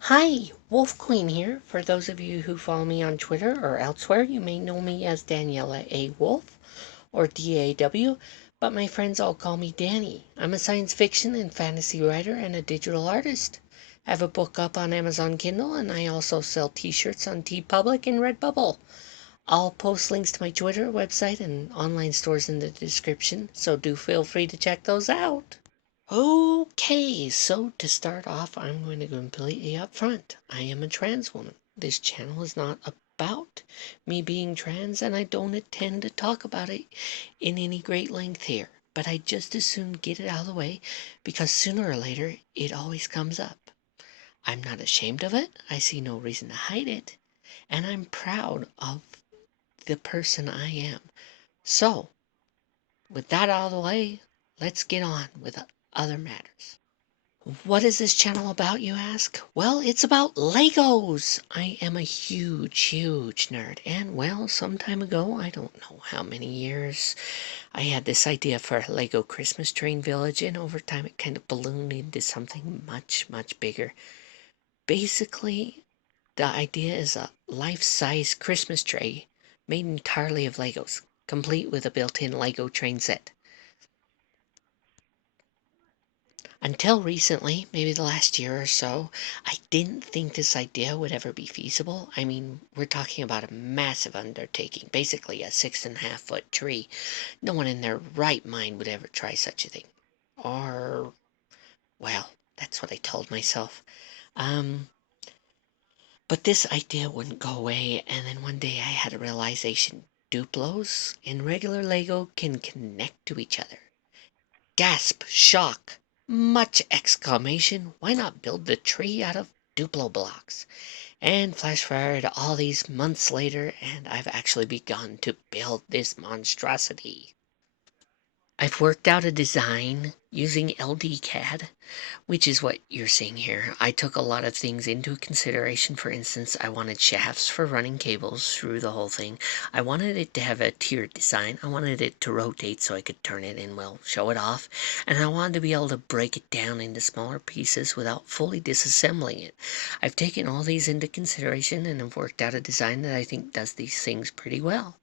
Hi, Wolf Queen here. For those of you who follow me on Twitter or elsewhere, you may know me as Daniela A. Wolf or DAW, but my friends all call me Danny. I'm a science fiction and fantasy writer and a digital artist. I have a book up on Amazon Kindle and I also sell t-shirts on TeePublic and Redbubble. I'll post links to my Twitter, website, and online stores in the description, so do feel free to check those out. Okay, so to start off, I'm going to go completely upfront. I am a trans woman. This channel is not about me being trans, and I don't intend to talk about it in any great length here. But I just as soon get it out of the way because sooner or later it always comes up. I'm not ashamed of it. I see no reason to hide it. And I'm proud of the person I am. So, with that out of the way, let's get on with other matters. What is this channel about, you ask? Well, it's about Legos. I am a huge nerd. And, well, some time ago, I don't know how many years, I had this idea for a Lego Christmas Train Village, and over time it kind of ballooned into something much bigger. Basically, the idea is a life-size Christmas tree made entirely of Legos, complete with a built-in Lego train set. Until recently, maybe the last year or so, I didn't think this idea would ever be feasible. I mean, we're talking about a massive undertaking, basically a 6.5 foot tree. No one in their right mind would ever try such a thing. Or, well, that's what I told myself. Um, but this idea wouldn't go away, and then one day I had a realization. Duplos in regular Lego can connect to each other. Gasp, shock, much exclamation. Why not build the tree out of Duplo blocks? And flash forward all these months later, and I've actually begun to build this monstrosity. I've worked out a design using LDCAD, which is what you're seeing here. I took a lot of things into consideration. For instance, I wanted shafts for running cables through the whole thing. I wanted it to have a tiered design. I wanted it to rotate so I could turn it and, well, show it off. And I wanted to be able to break it down into smaller pieces without fully disassembling it. I've taken all these into consideration and have worked out a design that I think does these things pretty well.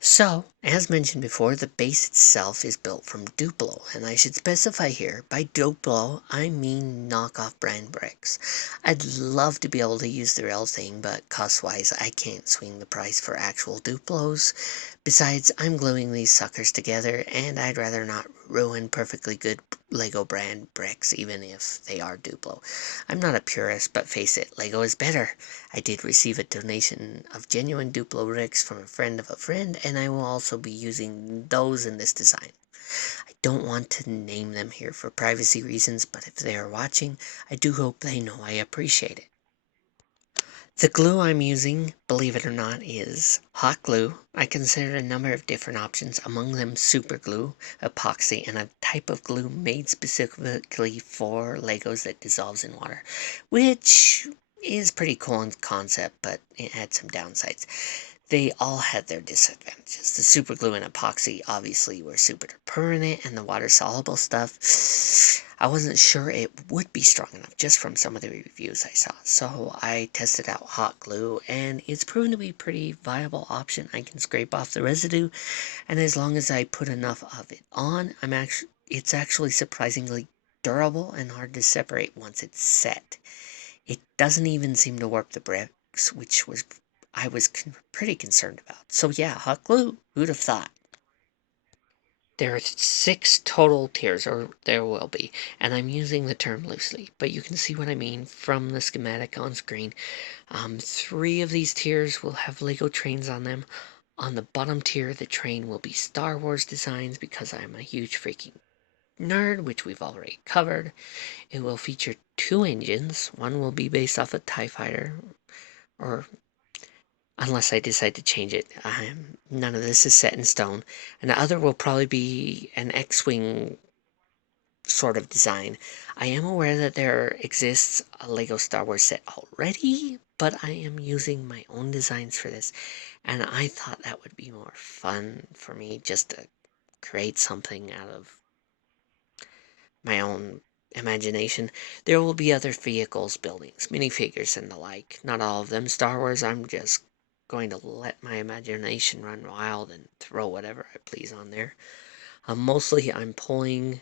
So, as mentioned before, the base itself is built from Duplo, and I should specify here, by Duplo, I mean knockoff brand bricks. I'd love to be able to use the real thing, but cost-wise, I can't swing the price for actual Duplos. Besides, I'm gluing these suckers together, and I'd rather not ruin perfectly good Lego brand bricks, even if they are Duplo. I'm not a purist, but face it, Lego is better. I did receive a donation of genuine Duplo bricks from a friend of a friend, and I will also be using those in this design. I don't want to name them here for privacy reasons, but if they are watching, I do hope they know I appreciate it. The glue I'm using, believe it or not, is hot glue. I considered a number of different options, among them super glue, epoxy, and a type of glue made specifically for Legos that dissolves in water, which is pretty cool in concept, but it had some downsides. They all had their disadvantages. The super glue and epoxy obviously were super permanent, and the water soluble stuff, I wasn't sure it would be strong enough just from some of the reviews I saw. So I tested out hot glue, and it's proven to be a pretty viable option. I can scrape off the residue, and as long as I put enough of it on, it's actually surprisingly durable and hard to separate once it's set. It doesn't even seem to warp the bricks, which was I was pretty concerned about. So yeah, hot glue, who'd have thought? There are 6 total tiers, or there will be, and I'm using the term loosely, but you can see what I mean from the schematic on screen. 3 of these tiers will have Lego trains on them. On the bottom tier, the train will be Star Wars designs because I'm a huge freaking nerd, which we've already covered. It will feature 2 engines. One will be based off a TIE Fighter, or unless I decide to change it. None of this is set in stone. And the other will probably be an X-Wing sort of design. I am aware that there exists a Lego Star Wars set already, but I am using my own designs for this, and I thought that would be more fun for me just to create something out of my own imagination. There will be other vehicles, buildings, minifigures, and the like. Not all of them Star Wars. I'm just going to let my imagination run wild and throw whatever I please on there. Mostly, I'm pulling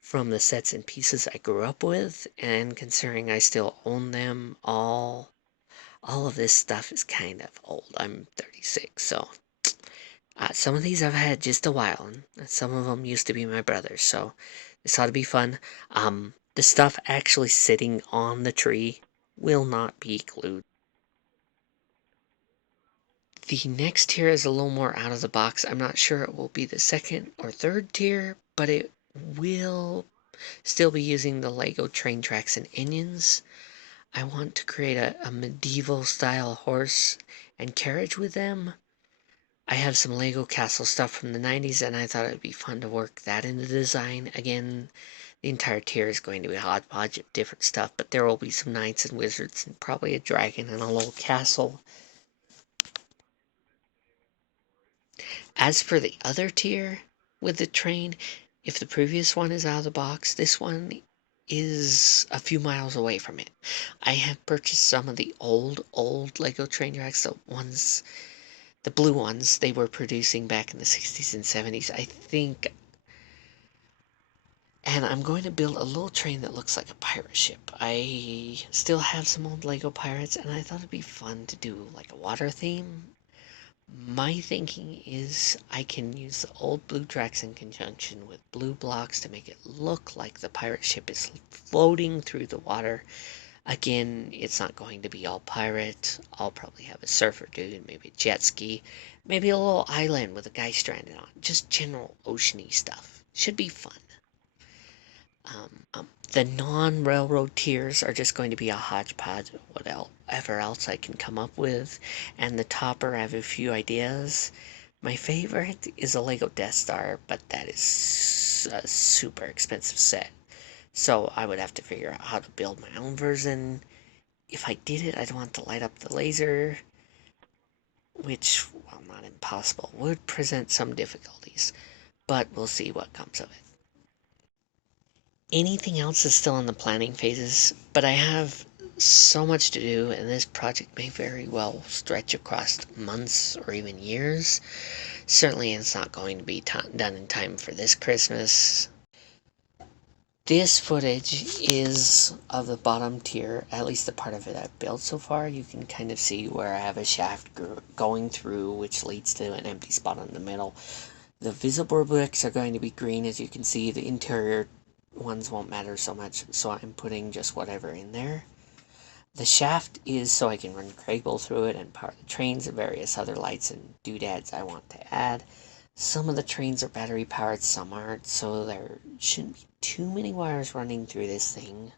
from the sets and pieces I grew up with, and considering I still own them all of this stuff is kind of old. I'm 36, so some of these I've had just a while, and some of them used to be my brother's, so this ought to be fun. The stuff actually sitting on the tree will not be glued. The next tier is a little more out of the box. I'm not sure it will be the second or third tier, but it will still be using the Lego train tracks and engines. I want to create a medieval style horse and carriage with them. I have some Lego castle stuff from the 90s, and I thought it would be fun to work that into the design. Again, the entire tier is going to be a hodgepodge of different stuff, but there will be some knights and wizards and probably a dragon and a little castle. As for the other tier with the train, if the previous one is out of the box, this one is a few miles away from it. I have purchased some of the old Lego train tracks, the blue ones they were producing back in the 60s and 70s, I think. And I'm going to build a little train that looks like a pirate ship. I still have some old Lego pirates, and I thought it'd be fun to do like a water theme. My thinking is I can use the old blue tracks in conjunction with blue blocks to make it look like the pirate ship is floating through the water. Again, it's not going to be all pirate. I'll probably have a surfer dude, maybe a jet ski, maybe a little island with a guy stranded on. Just general oceany stuff. Should be fun. The non-railroad tiers are just going to be a hodgepodge of whatever else I can come up with. And the topper, I have a few ideas. My favorite is a Lego Death Star, but that is a super expensive set. So I would have to figure out how to build my own version. If I did it, I'd want to light up the laser, which, while not impossible, would present some difficulties. But we'll see what comes of it. Anything else is still in the planning phases, but I have so much to do, and this project may very well stretch across months or even years. Certainly, it's not going to be done in time for this Christmas. This footage is of the bottom tier, at least the part of it I've built so far. You can kind of see where I have a shaft going through, which leads to an empty spot in the middle. The visible bricks are going to be green, as you can see. The interior ones won't matter so much, so I'm putting just whatever in there. The shaft is so I can run cable through it and power the trains and various other lights and doodads I want to add. Some of the trains are battery powered, some aren't, so there shouldn't be too many wires running through this thing.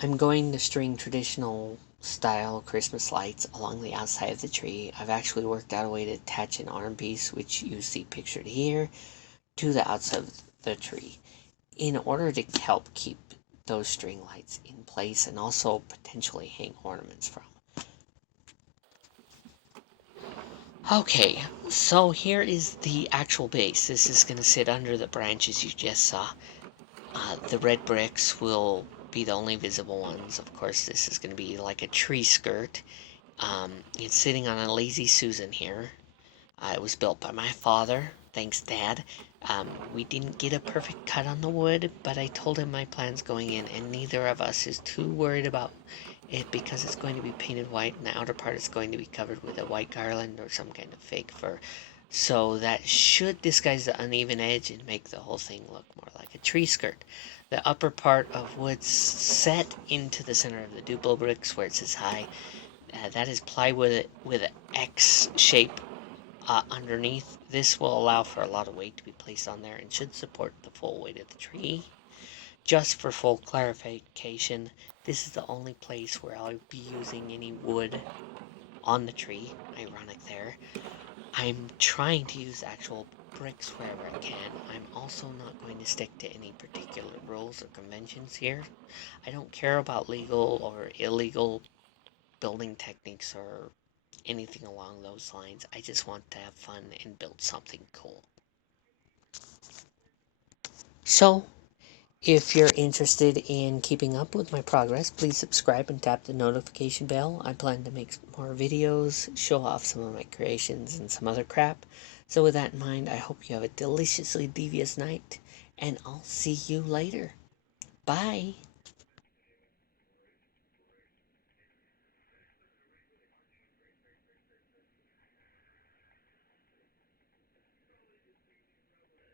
I'm going to string traditional style Christmas lights along the outside of the tree. I've actually worked out a way to attach an arm piece, which you see pictured here, to the outside of the tree in order to help keep those string lights in place and also potentially hang ornaments from. Okay, so here is the actual base. This is going to sit under the branches you just saw. The red bricks will be the only visible ones. Of course, this is going to be like a tree skirt. It's sitting on a Lazy Susan here. It was built by my father. Thanks, Dad. We didn't get a perfect cut on the wood, but I told him my plans going in, and neither of us is too worried about it because it's going to be painted white, and the outer part is going to be covered with a white garland or some kind of fake fur. So that should disguise the uneven edge and make the whole thing look more like a tree skirt. The upper part of wood set into the center of the Duplo bricks where it says hi. That is plywood with an X shape underneath. This will allow for a lot of weight to be placed on there and should support the full weight of the tree. Just for full clarification, this is the only place where I'll be using any wood on the tree. Ironic there. I'm trying to use actual bricks wherever I can. I'm also not going to stick to any particular rules or conventions here. I don't care about legal or illegal building techniques or anything along those lines. I just want to have fun and build something cool. So, If you're interested in keeping up with my progress, please subscribe and tap the notification bell. I plan to make more videos, show off some of my creations and some other crap. So with that in mind, I hope you have a deliciously devious night, and I'll see you later. Bye.